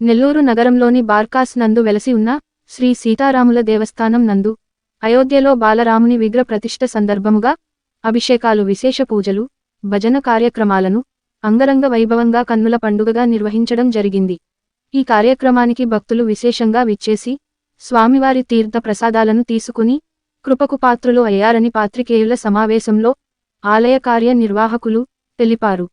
నెల్లూరు నగరంలోని బార్కాస్ నందు వెలసి ఉన్న శ్రీ సీతారాముల దేవస్థానం నందు అయోధ్యలో బాలరాముని విగ్ర ప్రతిష్ఠ సందర్భముగా అభిషేకాలు విశేష పూజలు భజన కార్యక్రమాలను అంగరంగ వైభవంగా కన్నుల పండుగగా నిర్వహించడం జరిగింది. ఈ కార్యక్రమానికి భక్తులు విశేషంగా విచ్చేసి స్వామివారి తీర్థ ప్రసాదాలను తీసుకుని కృపకు పాత్రులు అయ్యారని పాత్రికేయుల సమావేశంలో ఆలయ కార్య నిర్వాహకులు తెలిపారు.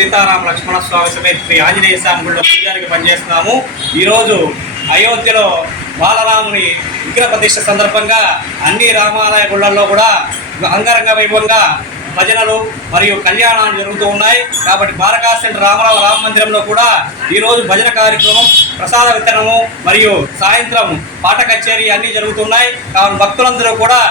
సీతారామ లక్ష్మణ స్వామి సమేత శ్రీ ఆంజనేయ స్వామి గుడిలో పూజారికి పనిచేస్తున్నాము. ఈరోజు అయోధ్యలో బాలరాముని విగ్రహ ప్రతిష్ట సందర్భంగా అన్ని రామాలయ గుళ్ళల్లో కూడా అంగరంగ వైభవంగా భజనలు మరియు కళ్యాణాలు జరుగుతూ ఉన్నాయి. కాబట్టి ద్వారకా రామరావు రామ మందిరంలో కూడా ఈరోజు భజన కార్యక్రమం ప్రసాద వితరణము మరియు సాయంత్రం పాట కచేరీ అన్నీ జరుగుతున్నాయి. కావున భక్తులందరూ కూడా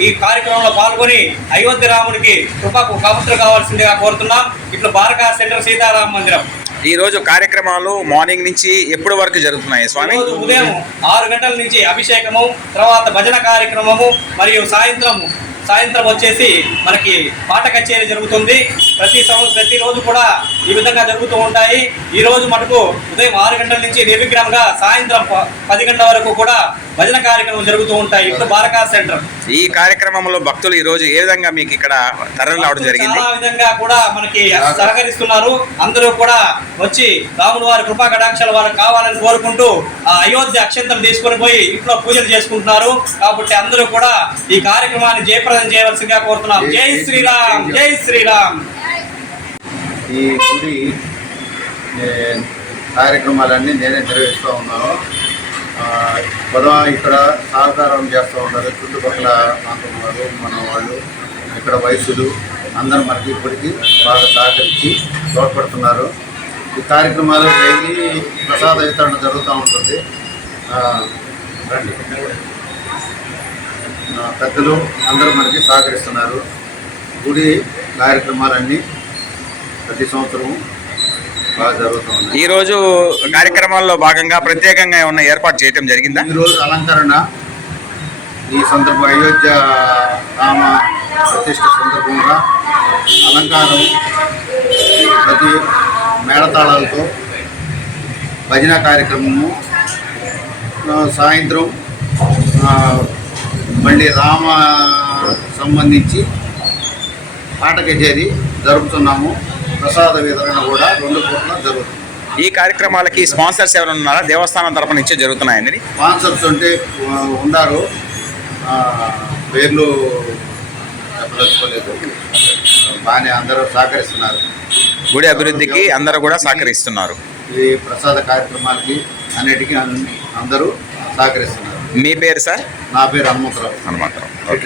ఈ- కార్యక్రమంలో పాల్గొని అయోధ్య రాముడికి కృపకు కాపుతులు కావాల్సిందిగా కోరుతున్నాం. ఇట్లా బారకా సెంటర్ సీతారామ మందిరం. ఈ రోజు కార్యక్రమాలు మార్నింగ్ నుంచి ఎప్పుడు వరకు జరుగుతున్నాయి స్వామి? ఉదయం ఆరు గంటల నుంచి అభిషేకము తర్వాత భజన కార్యక్రమము మరియు సాయంత్రం సాయంత్రం వచ్చేసి మనకి పాట కచేరీ జరుగుతుంది. ప్రతి సంవత్సరం ప్రతిరోజు కూడా ఈ విధంగా జరుగుతూ ఉంటాయి. ఈ రోజు మటుకు ఉదయం ఆరు గంటల నుంచి నిర్విఘ్నంగా సాయంత్రం పది గంటల వరకు కూడా భజన కార్యక్రమం జరుగుతూ ఉంటాయి. ఇప్పుడు బారకా సెంటర్. ఈ కార్యక్రమంలో భక్తులు ఈ రోజు ఏ విధంగా మీకు ఇక్కడ తరలి రావడం జరిగింది? చాలా విధంగా కూడా మనకి సహకరిస్తున్నారు. అందరూ కూడా వచ్చి రాముడు వారి కృపా కటాక్షాలు వారికి కావాలని కోరుకుంటూ ఆ అయోధ్య అక్షంతం తీసుకొని పోయి ఇంట్లో పూజలు చేసుకుంటున్నారు. కాబట్టి అందరూ కూడా ఈ కార్యక్రమాన్ని జయప్రదం చేయవలసిందిగా కోరుతున్నాం. జై శ్రీరామ్ జై శ్రీరామ్. ఈ గుడి ఏ, కార్యక్రమాలన్నీ నేనే నిర్వహిస్తూ ఉన్నాను. ఆ, ఇక్కడ సహకారం చేస్తూ ఉన్నారు. చుట్టుపక్కల ప్రాంతం వాళ్ళు మన వాళ్ళు ఇక్కడ వయసులు అందరూ మనకి ఇప్పటికీ బాగా సహకరించి తోడ్పడుతున్నారు. ఈ కార్యక్రమాలు డైలీ ప్రసాద వితరణ జరుగుతూ ఉంటుంది. రండి. పెద్దలు అందరూ మనకి సహకరిస్తున్నారు. గుడి కార్యక్రమాలన్నీ ప్రతి సంవత్సరం ఈ రోజు కార్యక్రమాల్లో భాగంగా ప్రత్యేకంగా ఏమన్నా ఏర్పాటు చేయడం జరిగిందా? ఈరోజు అలంకరణ ఈ సందర్భం అయోధ్య రామ ప్రతిష్ఠ సందర్భంగా అలంకారం ప్రతి మేళతాళాలతో భజన కార్యక్రమము. సాయంత్రం మళ్ళీ రామ సంబంధించి పాట కచేరీ జరుపుతున్నాము. ప్రసాద వితరణ కూడా రెండు పూట్ల జరుగుతుంది. ఈ కార్యక్రమాలకి స్పాన్సర్స్ ఎవరైనా ఉన్నారా? దేవస్థానం తరపు నుంచే జరుగుతున్నాయండి. స్పాన్సర్స్ అంటే ఉన్నారు. పేర్లు చెప్పదలుచుకోలేదు. బాగానే అందరూ సహకరిస్తున్నారు. గుడి అభివృద్ధికి అందరూ కూడా సహకరిస్తున్నారు. ఈ ప్రసాద కార్యక్రమాలకి అన్నిటికీ అన్- అందరూ సహకరిస్తున్నారు. మీ పేరు సార్? నా పేరు హనుమంతరావు. హనుమంతరావు.